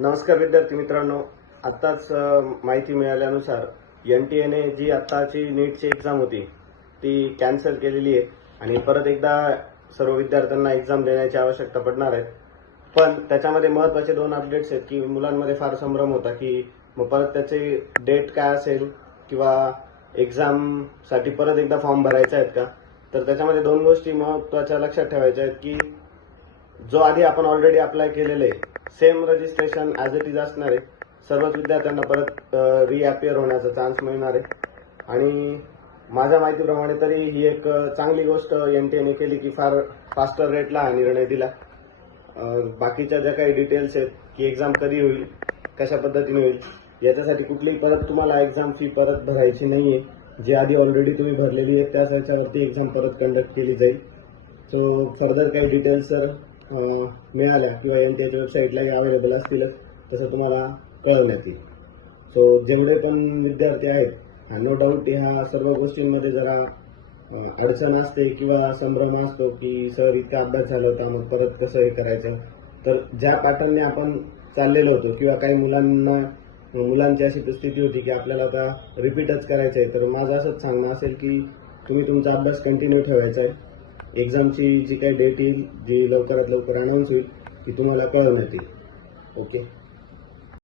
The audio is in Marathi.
नमस्कार विद्यार्थी मित्रांनो, आत्ताच माहिती मिळाल्यानुसार NTA जी आत्ताची नीटची एक्झाम होती ती कॅन्सल केलेली आहे आणि परत एकदा सर्व विद्यार्थ्यांना एक्झाम देण्याची आवश्यकता पडणार आहे। पण त्याच्यामध्ये महत्त्वाचे दोन अपडेट्स आहेत की मुलांमध्ये फार संभ्रम होता की मग परत त्याची डेट काय असेल किंवा एक्झामसाठी परत एकदा फॉर्म भरायचा आहेत का। तर त्याच्यामध्ये दोन गोष्टी महत्त्वाच्या लक्षात ठेवायच्या आहेत की जो आधी आपण ऑलरेडी अप्लाय केलेले आहे same registration as it is असणार आहे। सर्वच विद्यार्थ्यांना परत रिअपिअर होण्याचा चान्स मिळणार आहे आणि माझ्या माहितीप्रमाणे तरी ही एक चांगली गोष्ट NTA केली की फार फास्टर रेटला हा निर्णय दिला। बाकीच्या ज्या काही डिटेल्स आहेत की एक्झाम कधी होईल, कशा पद्धतीने होईल, याच्यासाठी कुठलीही परत तुम्हाला एक्झाम फी परत भरायची नाही आहे। जी आधी ऑलरेडी तुम्ही भरलेली आहे त्याच याच्यावरती एक्झाम परत कंडक्ट केली जाईल। सो फर्दर काही डिटेल्स जर मिळाल्या किंवा NTAच्या वेबसाईटला अवेलेबल असतीलच तसं तुम्हाला कळवण्यात येईल। सो जेवढे पण विद्यार्थी आहेत नो डाऊट ह्या सर्व गोष्टींमध्ये जरा अडचण असते किंवा संभ्रम असतो की सर इतका अभ्यास झाला होता मग परत कसं हे करायचं। तर ज्या पॅटर्नने आपण चाललेलो होतो किंवा काही मुलांची अशी स्थिती होती की आपल्याला आता रिपीटच करायचं आहे, तर माझं असंच सांगणं असेल की तुम्ही तुमचा अभ्यास कंटिन्यू ठेवायचा आहे। एक्झामची जी काही डेट येईल जी लवकरात लवकर अनाऊन्स होईल ती तुम्हाला कळवण्यात येईल। ओके।